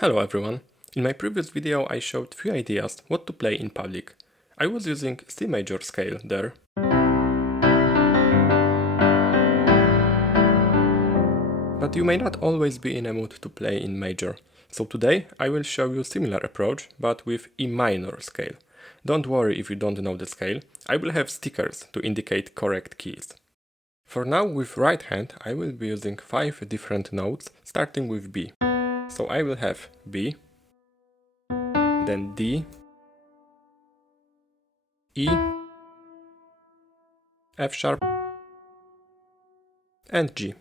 Hello everyone. In my previous video I showed few ideas what to play in public. I was using C major scale there. But you may not always be in a mood to play in major. So today I will show you similar approach but with E minor scale. Don't worry if you don't know the scale, I will have stickers to indicate correct keys. For now with right hand I will be using 5 different notes starting with B. So I will have B, then D, E, F sharp and G.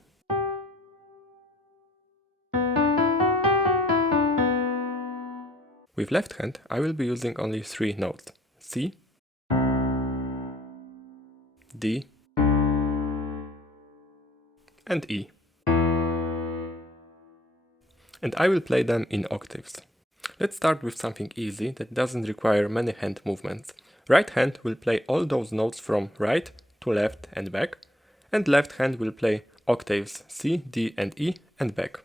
With left hand I will be using only 3 notes: C, D and E. And I will play them in octaves. Let's start with something easy that doesn't require many hand movements. Right hand will play all those notes from right to left and back, and left hand will play octaves C, D and E and back.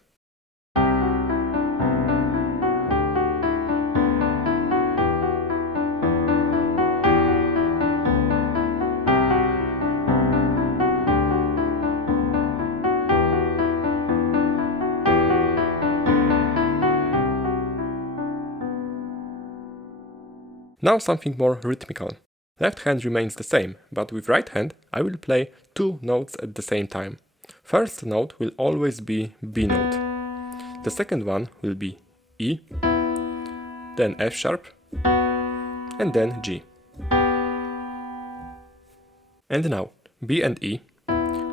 Now something more rhythmical. Left hand remains the same, but with right hand I will play 2 notes at the same time. First note will always be B note. The second one will be E, then F sharp, and then G. And now B and E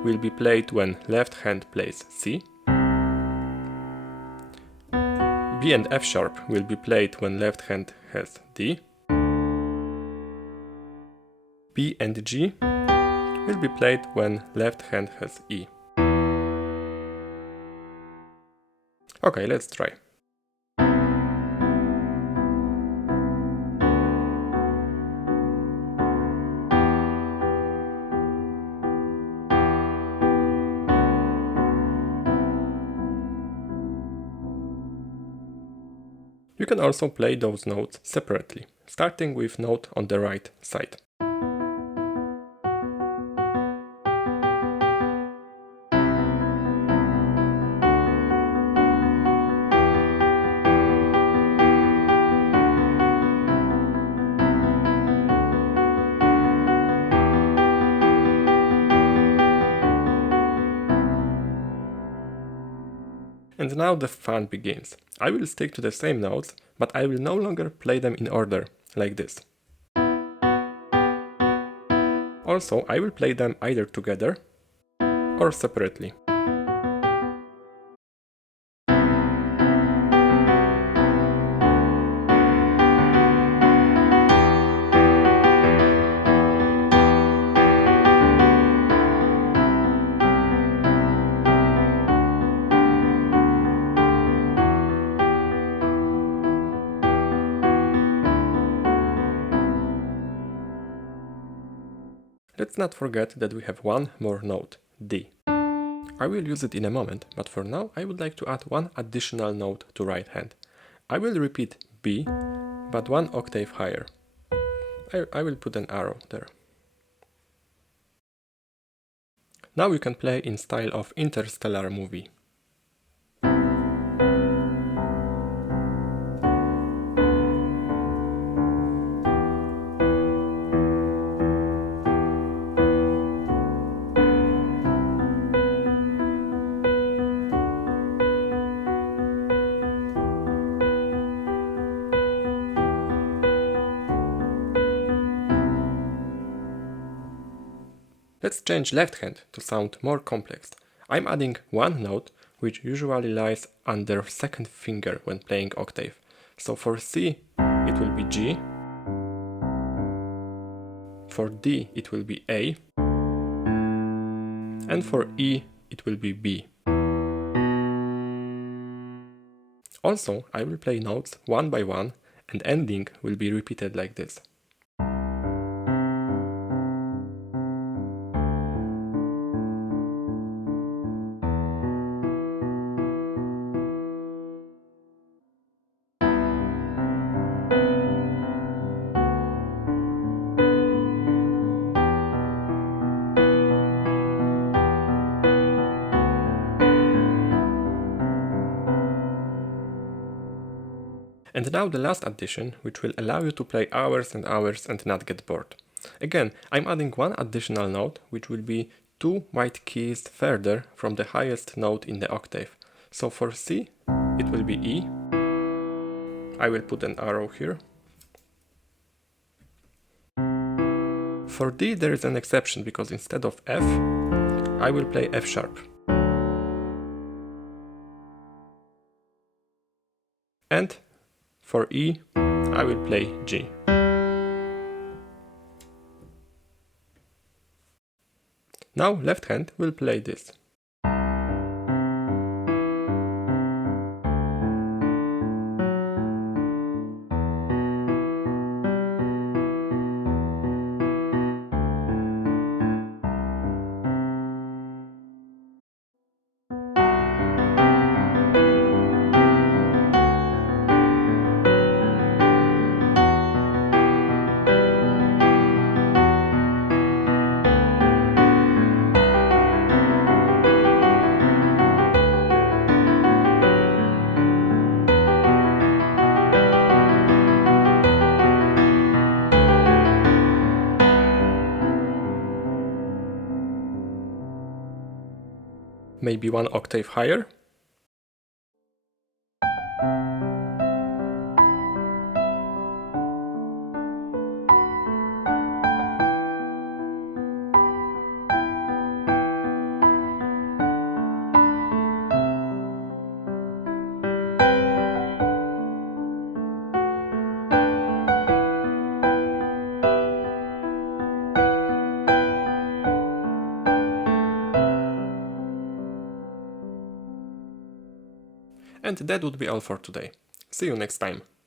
will be played when left hand plays C. B and F sharp will be played when left hand has D. B and G will be played when left hand has E. Okay, let's try. You can also play those notes separately, starting with note on the right side. And now the fun begins. I will stick to the same notes, but I will no longer play them in order, like this. Also, I will play them either together or separately. Let's not forget that we have one more note, D. I will use it in a moment, but for now I would like to add one additional note to right hand. I will repeat B, but 1 octave higher. I will put an arrow there. Now you can play in style of Interstellar movie. Let's change left hand to sound more complex. I'm adding one note which usually lies under second finger when playing octave. So for C it will be G, for D it will be A, and for E it will be B. Also I will play notes one by one and ending will be repeated like this. And now the last addition, which will allow you to play hours and hours and not get bored. Again, I'm adding one additional note, which will be 2 white keys further from the highest note in the octave. So for C, it will be E. I will put an arrow here. For D, there is an exception, because instead of F, I will play F sharp. And for E, I will play G. Now left hand will play this. Maybe one octave higher. And that would be all for today. See you next time.